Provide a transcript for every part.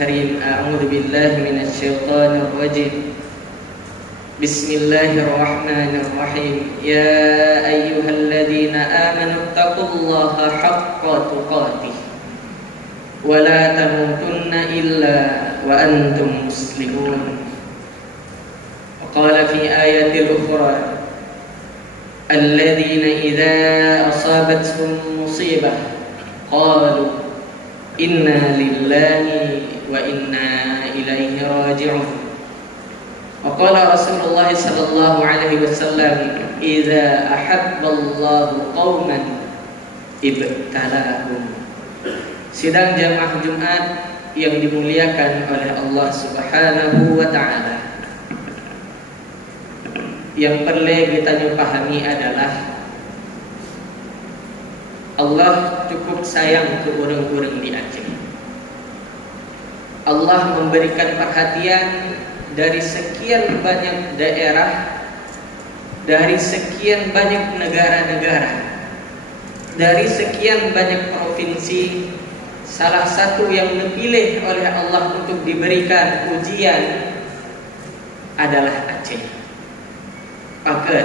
الكريم أعوذ بالله من الشيطان الرجيم بسم الله الرحمن الرحيم يا أيها الذين آمنوا اتقوا الله حق تقاته ولا تموتن إلا وأنتم مسلمون وقال في آية أخرى الذين إذا أصابتهم مصيبة قالوا إنا لله وإنا إليه راجعون وقال رسول الله صلى الله عليه وسلم إذا أحب الله قوما ابتلاهم. Sidang jamaah Jumat yang dimuliakan oleh Allah Subhanahu wa Ta'ala, yang perlu kita pahami adalah Allah cukup sayang ke orang-orang di Aceh. Allah memberikan perhatian dari sekian banyak daerah, dari sekian banyak negara-negara, dari sekian banyak provinsi. Salah satu yang dipilih oleh Allah untuk diberikan ujian adalah Aceh. Maka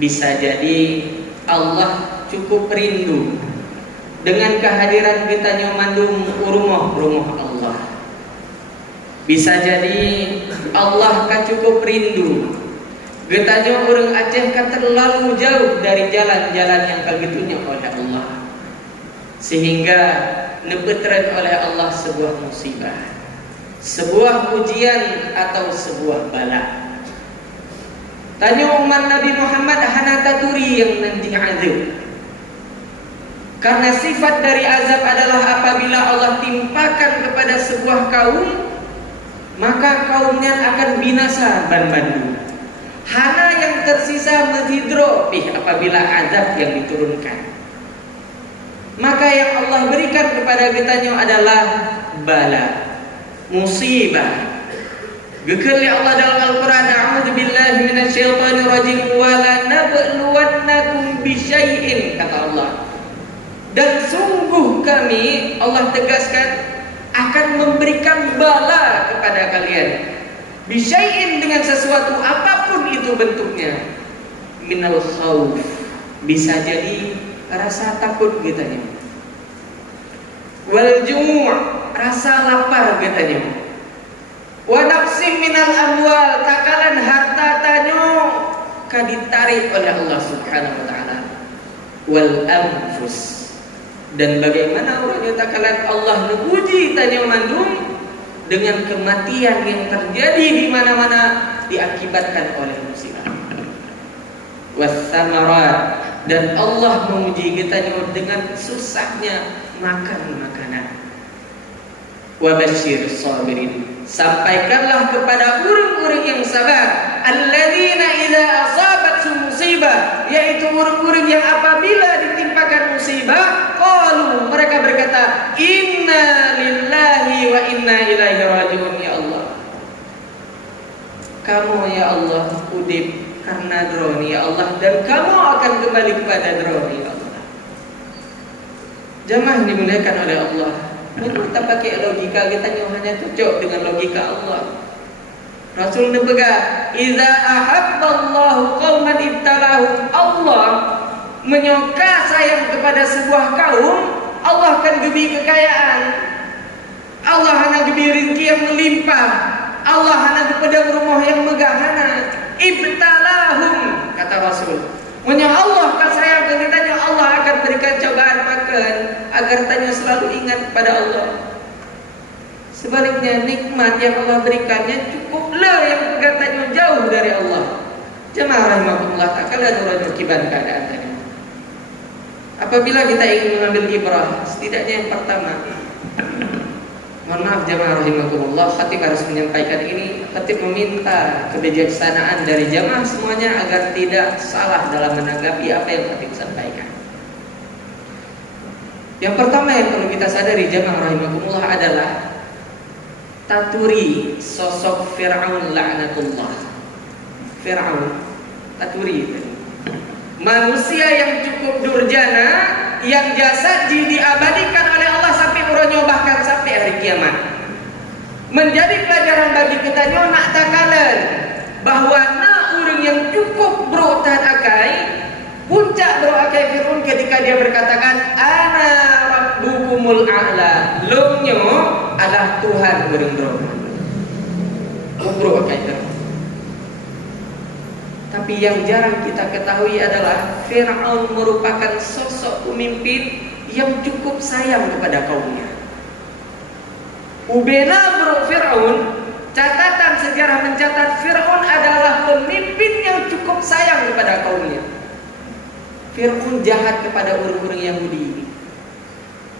bisa jadi Allah cukup rindu dengan kehadiran kita nyomandung rumah Allah. Bisa jadi Allah cukup rindu getanya orang Aceh terlalu jauh dari jalan-jalan yang begitunya oleh Allah, sehingga nepetran oleh Allah sebuah musibah, sebuah ujian atau sebuah bala. Tanya umat Nabi Muhammad hana taturi yang nanti azab. Karena sifat dari azab adalah apabila Allah timpakan kepada sebuah kaum, maka kaumnya akan binasa ban-bandu. Hana yang tersisa menghidro apabila azab yang diturunkan. Maka yang Allah berikan kepada kita adalah bala, musibah. Gekali Allah dalam Al-Quran, A'udzu billahi minasyaitonir rajim, wa la nabluwannakum bisyai'in, kata Allah. Dan sungguh kami, Allah tegaskan, akan memberikan bala kepada kalian. Bisyai'in, dengan sesuatu apapun itu bentuknya. Minal khauf, bisa jadi rasa takut katanya. Wal ju', rasa lapar katanya. Wa naqsim minal amwal, takalan harta tanyo kaditarik oleh Allah Subhanahu wa Ta'ala. Wal anfus, dan bagaimana orangnya takalan Allah nubuji tanyo mandum dengan kematian yang terjadi di mana-mana diakibatkan oleh musibah. Wassamarat, dan Allah memuji kita dengan susahnya makan makanan. Wabashir sabirin, sampaikanlah kepada orang-orang yang sabar, alladzina idza asabathum musibah, yaitu orang-orang yang apabila ditimpakan musibah, qalu, mereka berkata, inna lillahi wa inna ilaihi rajiun. Ya Allah, kamu ya Allah udip karena droni ya Allah, dan kamu akan kembali kepada droni ya Allah. Jamaah dimuliakan oleh Allah, kita pakai logika kita hanya cocok dengan logika Allah. Rasul nebega, idza ahabballahu qauman ibtalahum. Allah menyoka sayang kepada sebuah kaum, Allah akan gebi kekayaan, Allah hana gebi rezeki yang melimpah, Allah hana pedang rumah yang megah, hana ibtalahum, kata Rasul. Punya Allah kasayang kita, Allah akan berikan cobaan makan agar tanya selalu ingat kepada Allah. Sebaliknya nikmat yang Allah berikannya cukuplah yang katanya jauh dari Allah. Jemaah rahimahullah, tak kala nurul kiban keadaan tadi. Apabila kita ingin mengambil ibrah, setidaknya yang pertama, mohon maaf jemaah rahimahullah, khatib harus menyampaikan ini. Khatib meminta kebijaksanaan dari jemaah semuanya agar tidak salah dalam menanggapi apa yang khatib sampaikan. Yang pertama yang perlu kita sadari jemaah rahimahullah adalah taturi sosok Fir'aun la'natullah. Fir'aun, taturi itu manusia yang cukup durjana, yang jasad diabadikan oleh Allah sampai resikonya bahkan sampai hari kiamat. Menjadi pelajaran bagi kita nak takalan bahwa orang yang cukup berotak akai, puncak berotak Fir'aun ketika dia berkatakan ana rabbukumul a'la, lomnya adalah Tuhan orang berotak Fir'aun. Tapi yang jarang kita ketahui adalah Fir'aun merupakan sosok pemimpin yang cukup sayang kepada kaumnya. Ubena bro Fir'aun, catatan sejarah mencatat Fir'aun adalah pemimpin yang cukup sayang kepada kaumnya. Fir'aun jahat kepada orang-orang Yahudi,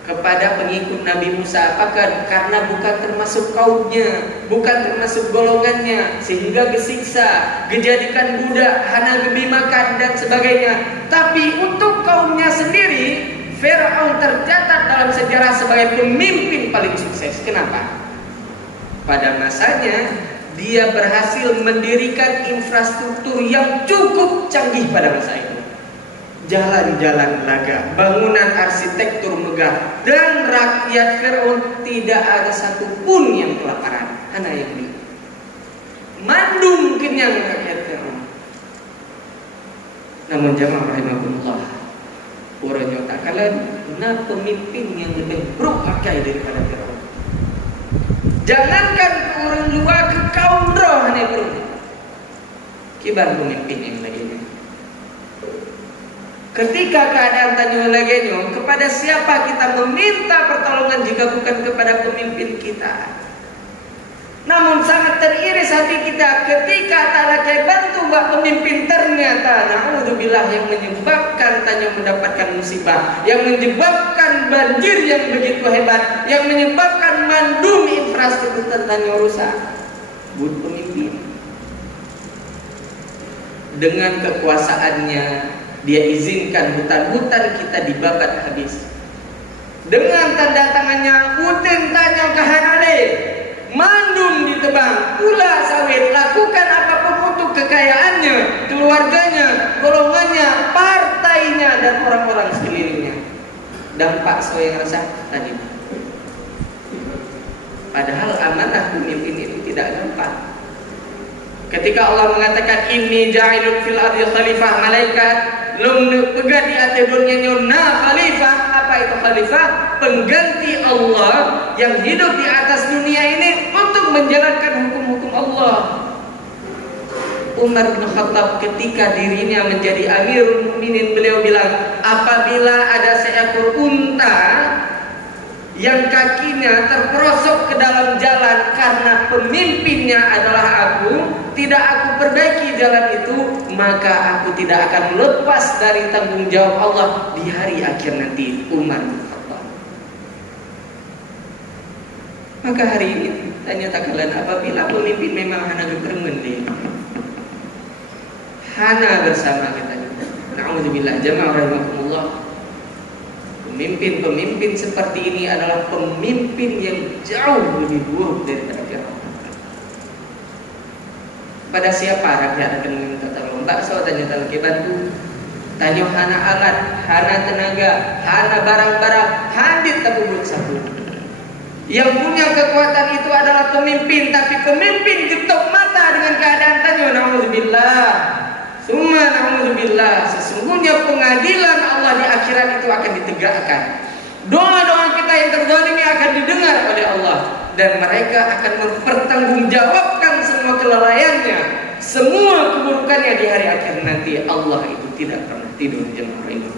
kepada pengikut Nabi Musa. Apakah? Karena bukan termasuk kaumnya, bukan termasuk golongannya, sehingga disiksa, dijadikan budak, hana gebi makan dan sebagainya. Tapi untuk kaumnya sendiri, Fir'aun tercatat dalam sejarah sebagai pemimpin paling sukses. Kenapa? Pada masanya dia berhasil mendirikan infrastruktur yang cukup canggih pada masa itu. Jalan-jalan laga, bangunan arsitektur megah, dan rakyat Fir'aun tidak ada satupun yang kelaparan. Hana yang ini mandum kenyang rakyat Fir'aun. Namun jamaah rahimahullah, orang tak kalian nak pemimpin yang lebih berokai daripada Fir'aun. Jangankan ke orang luar, ke kaum roh hanya perlu kibar pemimpin yang lainnya. Ketika keadaan tanya lagi kepada siapa kita meminta pertolongan jika bukan kepada pemimpin kita. Namun sangat teriris hati kita ketika tak lagi bantu buat pemimpin, ternyata na'udzubillah yang menyebabkan tanya mendapatkan musibah, yang menyebabkan banjir yang begitu hebat, yang menyebabkan mandum infrastruktur tanya rusak. Buat pemimpin dengan kekuasaannya dia izinkan hutan-hutan kita dibabat habis. Dengan tanda tangannya hutan tanya kehanade, mandum ditebang, pula sawit, lakukan apapun untuk kekayaannya, keluarganya, golongannya, partainya, dan orang-orang sekelilingnya. Dampak yang rasa tadi. Padahal amanah pemimpin itu tidak gampang. Ketika Allah mengatakan inni ja'ilun fil ardi khalifah, malaikat belum pegang di atas dunia nyona khalifah. Apa itu khalifah? Pengganti Allah yang hidup di atas dunia ini untuk menjalankan hukum-hukum Allah. Umar bin Khattab ketika dirinya menjadi Amirul Mukminin, beliau bilang, apabila ada seekor unta yang kakinya terperosok ke dalam jalan karena pemimpinnya adalah aku, tidak aku perbaiki jalan itu, maka aku tidak akan lepas dari tanggung jawab Allah di hari akhir nanti. Umar bin Khattab. Maka hari ini tanya takalan apabila pemimpin memang hana gegermen deh, hana bersama kita. Na'udzubillah jamaah rahimakumullah. Pemimpin-pemimpin seperti ini adalah pemimpin yang jauh lebih buruk daripada Fir'aun. Pada siapa rakyat akan meminta tolong? Tak usah tanya ke bantu. Tanya hana alat, hana tenaga, hana barang-barang, hadit tabubut sabu. Yang punya kekuatan itu adalah pemimpin, tapi pemimpin ketuk mata dengan keadaan tanya na'udzubillah. Summa na'udzubillah, sesungguhnya pengadilan Allah di akhirat itu akan ditegakkan. Doa-doa kita yang terzalimi akan didengar oleh Allah, dan mereka akan mempertanggungjawabkan semua kelalaiannya, semua keburukannya di hari akhir nanti. Allah itu tidak pernah tidur, jemaah ini.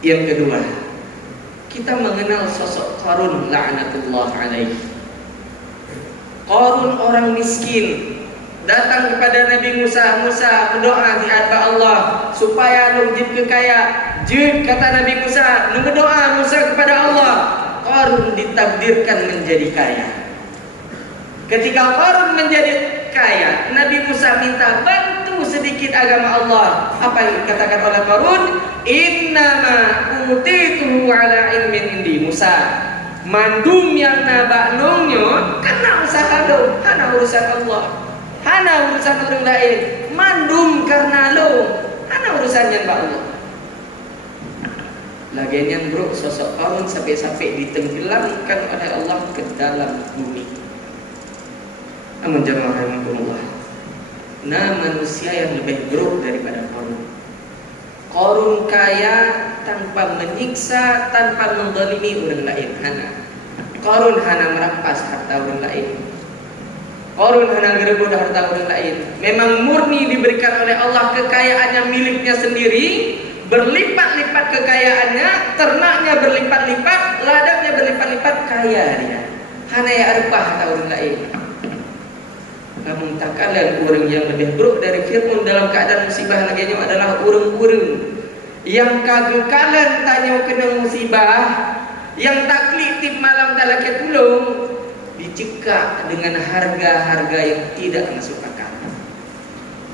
Yang kedua, kita mengenal sosok Qarun la'natullah alaihi. Qarun orang miskin datang kepada Nabi Musa. Musa berdoa di hadapan Allah supaya lu jadi kaya. Jid kata Nabi Musa, lu berdoa Musa kepada Allah. Qarun ditakdirkan menjadi kaya. Ketika Qarun menjadi kaya, Nabi Musa minta bantu sedikit agama Allah. Apa yang dikatakan oleh Qarun? Innama utituhu ala ilmin indi. Musa, mandum yang nabak nongnya karena usaha lo, hana urusan Allah, hana urusan orang lain. Mandum karena lo, hana urusan yang Allah. Lagian bro, sosok Qarun sampai-sampai ditenggelamkan oleh Allah ke dalam bumi. Namun jemaah rahimakumullah, nah manusia yang lebih buruk daripada Qarun. Qarun kaya tanpa menyiksa, tanpa menzalimi orang lain. Qarun hana merampas harta orang lain. Qarun hana ngerebut harta orang lain. Memang murni diberikan oleh Allah kekayaannya miliknya sendiri, berlipat-lipat kekayaannya, ternaknya berlipat-lipat, ladangnya berlipat-lipat, kaya dia. Hana ya arpah harta orang lain. Namun tak kalah orang yang lebih buruk dari Fir'aun dalam keadaan musibah laginya adalah orang-orang yang kagekalan tanya kena musibah, yang tak kelitip malam dalam ketulung, dicekak dengan harga-harga yang tidak masuk akal.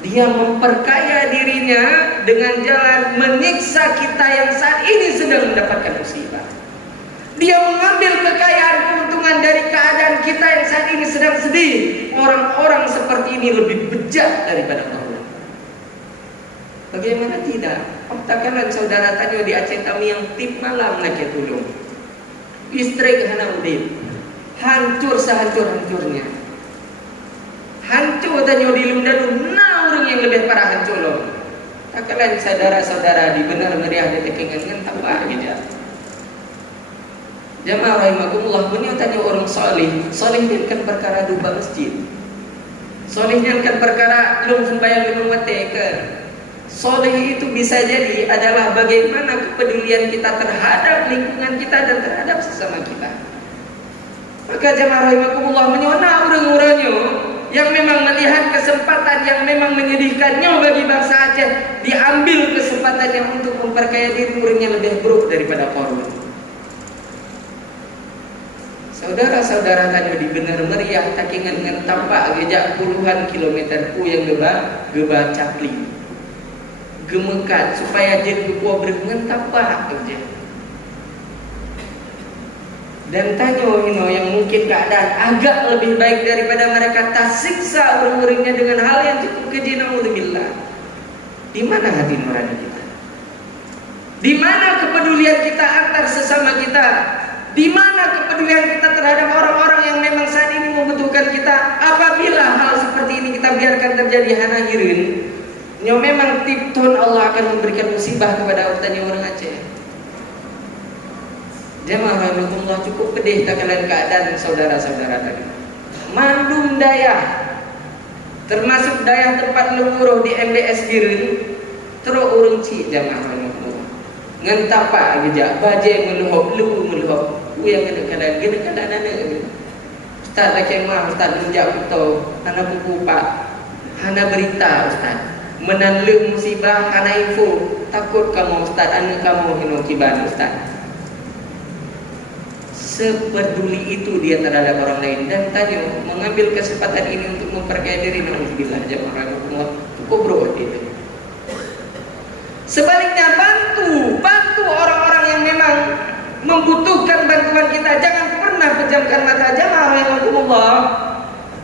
Dia memperkaya dirinya dengan jalan menyiksa kita yang saat ini sedang mendapatkan musibah. Dia mengambil kekayaan keuntungan dari keadaan kita yang saat ini sedang sedih. Orang-orang seperti ini lebih bejat daripada Allah. Bagaimana tidak? Katakanlah saudara tanya di Aceh kami yang tip malam nak tulung. Istri hana udip. Hancur sehancur-hancurnya. Hancur tanya di Lumdanu. Nah orang yang lebih parah hancur loh. Katakanlah saudara-saudara di benar meriah di tekengan tambah aja. Jamaah rahimakumullah, punya tanya orang soleh. Solehnya kan perkara duba masjid. Solehnya kan perkara belum sembahyang lima waktu kan. Soleh itu bisa jadi adalah bagaimana kepedulian kita terhadap lingkungan kita dan terhadap sesama kita. Maka jamaah rahimakumullah, menyona orang-orangnya yang memang melihat kesempatan yang memang menyedihkannya bagi bangsa Aceh, diambil kesempatannya untuk memperkaya diri orang yang lebih buruk daripada Qarun. Saudara-saudara tanya di benar meriah takingan dengan tampak gejak puluhan kilometer ku yang geba capli gemekat supaya jin gua berengan tampak aja. Dan tanya yang mungkin keadaan agak lebih baik daripada mereka, tak siksa orang-orangnya dengan hal yang cukup keji. Naudzubillah. Di mana hati nurani kita? Di mana kepedulian kita antar sesama kita? Di mana kepedulian kita terhadap orang-orang yang memang saat ini membutuhkan kita? Apabila hal seperti ini kita biarkan terjadi hana hirin, yang memang tipton Allah akan memberikan musibah kepada orang Aceh. Jemaah rahimakumullah, cukup pedih tak kalian keadaan saudara-saudara tadi. Mandum daya, termasuk daya tempat lemuruh di MBS Giring, terus urung cik jemaah rahimakumullah. Ngentapa aja, bajai meluhop, lu meluhop. Yang kadang-kadang ada. Ustaz nak kemah, Ustaz menjak betul. Hana buku pak, hana berita Ustaz. Menanlung musibah, hana info. Takut kamu Ustaz, anak kamu hino kiban Ustaz. Sepeduli itu dia terhadap orang lain. Dan tanya, mengambil kesempatan ini untuk memperkaya diri. Naudzubillah, jemaah rahimakumullah. Cukup bro itu. Sebaliknya bantu orang-orang yang memang membutuhkan bantuan kita. Jangan pernah pejamkan mata. Jamaah rahimakumullah,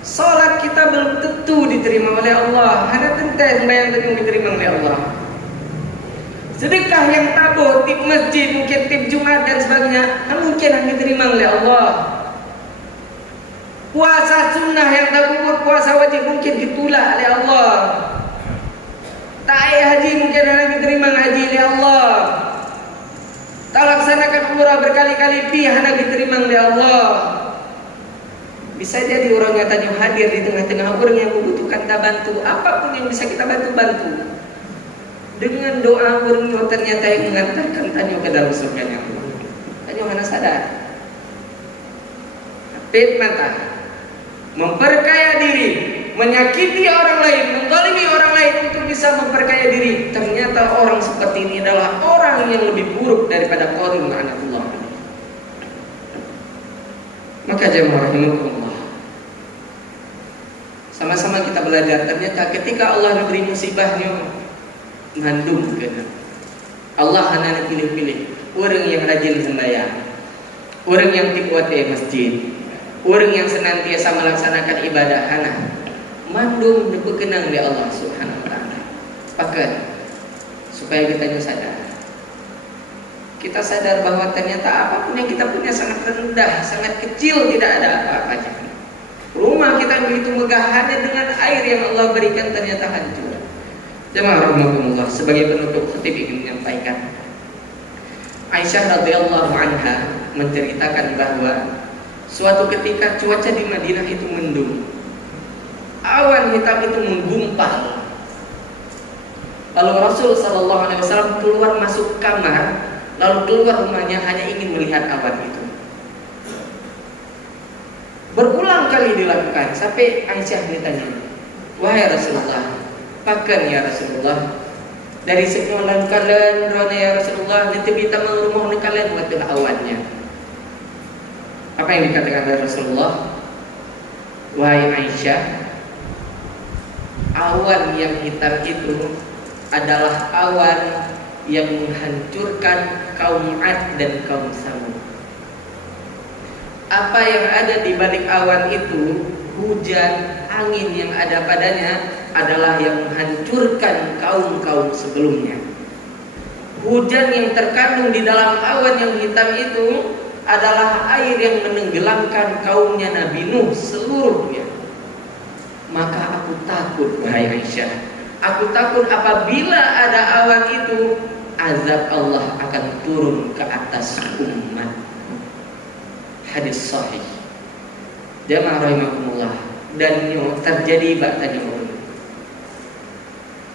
salat kita belum tentu diterima oleh Allah. Hanya tentu sembahyang tentu diterima oleh Allah. Sedekah yang tabuh, tip masjid, mungkin tip Jumat dan sebagainya, mungkin hanya diterima oleh Allah. Puasa sunnah yang tak puasa wajib mungkin ditolak oleh Allah. Ta'ai haji mungkin hanya diterima haji oleh Allah. Tak laksanakan umrah berkali-kali hanya diterima oleh Allah. Bisa jadi orang yang tanya hadir di tengah-tengah orang yang membutuhkan kita bantu. Apapun yang bisa kita bantu. Dengan doa orang yang ternyata yang mengantarkan tanya ke dalam surganya Allah. Tanya mana sadar. Pet mata, memperkaya diri, menyakiti orang lain, menzalimi orang lain untuk bisa memperkaya diri. Ternyata orang seperti ini adalah orang yang lebih buruk daripada Qarun la'natullah. Maka jemaah rahimakumullah, sama-sama kita belajar. Ternyata ketika Allah memberi musibahnya, ngandung kena. Allah hanya pilih-pilih orang yang rajin sembahyang, orang yang tiqwate masjid, orang yang senantiasa melaksanakan ibadah hana mandum diperkenang oleh Allah Subhanahu wa taala. Pakai supaya kita sadar Kita sadar bahwa ternyata apapun yang kita punya sangat rendah, sangat kecil, tidak ada apa-apanya. Rumah kita begitu megah, hanya dengan air yang Allah berikan ternyata hancur. Jemaah rahimakumullah, sebagai penutup khatib ingin menyampaikan, Aisyah radhiyallahu anha menceritakan bahwa suatu ketika cuaca di Madinah itu mendung, awan hitam itu menggumpal. Lalu Rasul sallallahu alaihi wasallam keluar masuk kamar, lalu keluar rumahnya hanya ingin melihat awan itu. Berulang kali dilakukan sampai Aisyah ditanya, "Wahai Rasulullah, pakan ya Rasulullah, dari sekolah kalian rona ya Rasulullah, nanti kita mau rumah kalian buat awannya." Apa yang dikatakan oleh Rasulullah? "Wahai Aisyah, awan yang hitam itu adalah awan yang menghancurkan kaum Ad dan kaum Samud. Apa yang ada di balik awan itu, hujan, angin yang ada padanya adalah yang menghancurkan kaum-kaum sebelumnya. Hujan yang terkandung di dalam awan yang hitam itu adalah air yang menenggelamkan kaumnya Nabi Nuh seluruhnya. Maka aku takut, wahai Aisyah, aku takut apabila ada awan itu, azab Allah akan turun ke atas umat." Hadis sahih. Jamaah rahimakumullah, dan terjadi baktanya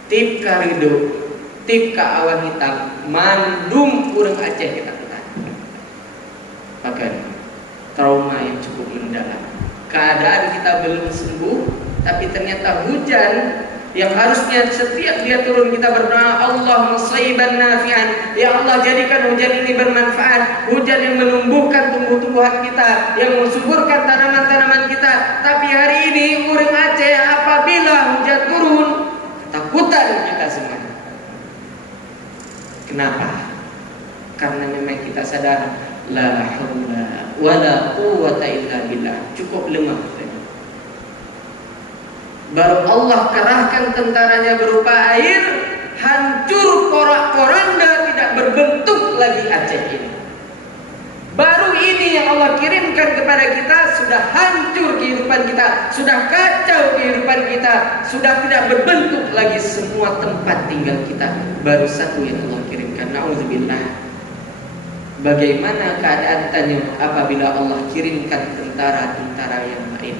tip karido, tip ka awan hitam mandum urang Aceh kita kata. Bahkan trauma yang cukup mendalam. Keadaan kita belum sembuh, tapi ternyata hujan yang harusnya setiap dia turun kita berdoa, Allahumma shayyiban nafi'an, ya Allah jadikan hujan ini bermanfaat, hujan yang menumbuhkan tumbuh-tumbuhan kita, yang mensuburkan tanaman-tanaman kita. Tapi hari ini urang Aceh apabila hujan turun, ketakutan kita semua. Kenapa? Karena memang kita sadar la haula wala quwwata illa billah, cukup lemah. Baru Allah kerahkan tentaranya berupa air, hancur porak-poranda, tidak berbentuk lagi Aceh ini. Baru ini yang Allah kirimkan kepada kita, sudah hancur kehidupan kita, sudah kacau kehidupan kita, sudah tidak berbentuk lagi semua tempat tinggal kita. Baru satu yang Allah kirimkan. Na'udzubillah. Bagaimana keadaannya apabila Allah kirimkan tentara-tentara yang lain?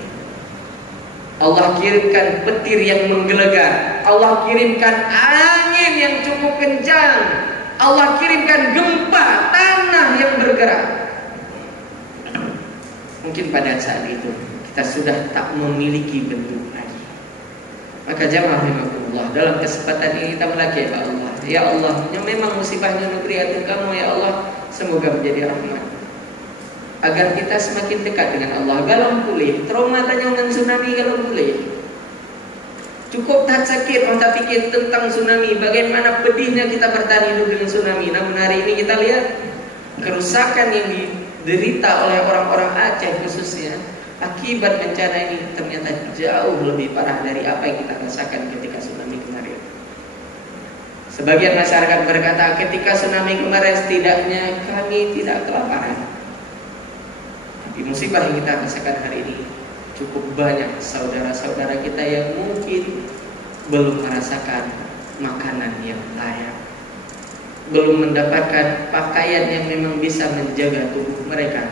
Allah kirimkan petir yang menggelegar, Allah kirimkan angin yang cukup kencang, Allah kirimkan gempa tanah yang bergerak. Mungkin pada saat itu kita sudah tak memiliki bentuk lagi. Maka jamaah rahimakumullah, dalam kesempatan ini kita melaki ya Allah, ya Allah, yang memang musibahnya negeri itu kamu ya Allah, semoga menjadi rahmat agar kita semakin dekat dengan Allah. Galau pulih, trauma tanyakan tsunami galau pulih. Cukup tak sakit kita pikir tentang tsunami, bagaimana pedihnya kita bertahan hidup dengan tsunami. Namun hari ini kita lihat kerusakan yang diderita oleh orang-orang Aceh khususnya akibat bencana ini ternyata jauh lebih parah dari apa yang kita rasakan ketika tsunami kemarin. Sebagian masyarakat berkata ketika tsunami kemarin setidaknya kami tidak kelaparan. Di musibah yang kita rasakan hari ini, cukup banyak saudara-saudara kita yang mungkin belum merasakan makanan yang layak, belum mendapatkan pakaian yang memang bisa menjaga tubuh mereka,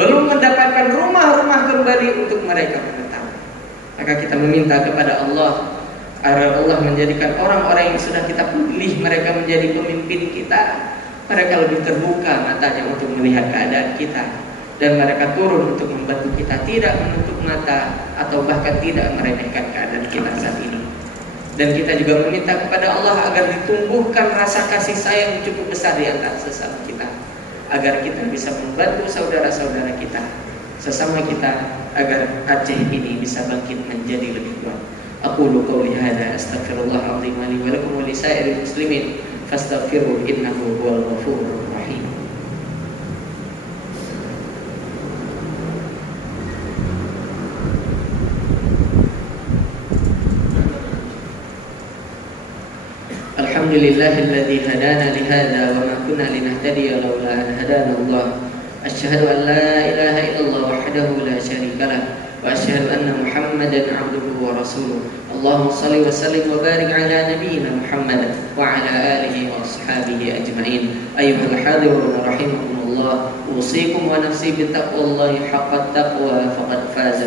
belum mendapatkan rumah-rumah kembali untuk mereka menetap. Maka kita meminta kepada Allah agar Allah menjadikan orang-orang yang sudah kita pilih mereka menjadi pemimpin kita, mereka lebih terbuka matanya untuk melihat keadaan kita, dan mereka turun untuk membantu kita, tidak menutup mata atau bahkan tidak meremehkan keadaan kita saat ini. Dan kita juga meminta kepada Allah agar ditumbuhkan rasa kasih sayang cukup besar di antara sesama kita, agar kita bisa membantu saudara-saudara kita, sesama kita, agar Aceh ini bisa bangkit menjadi lebih kuat. Aqulu qouli hadza astaghfirullahaladzim li wa lakum wa li sairil muslimin fastaghfiruhu innahu huwal ghafurur rahim. Alhamdulillahilladzi hadana li hadza wa ma كنا لنهتدي لولا أن هدانا الله أشهد أن لا إله إلا الله وحده لا شريك له وأشهد أن محمدا عبده ورسوله اللهم صل وسلم وبارك على نبينا محمد وعلى آله وأصحابه أجمعين أيها الحاضرون رحمكم الله أوصيكم ونفسي بتقوى الله حق التقوى فقد فاز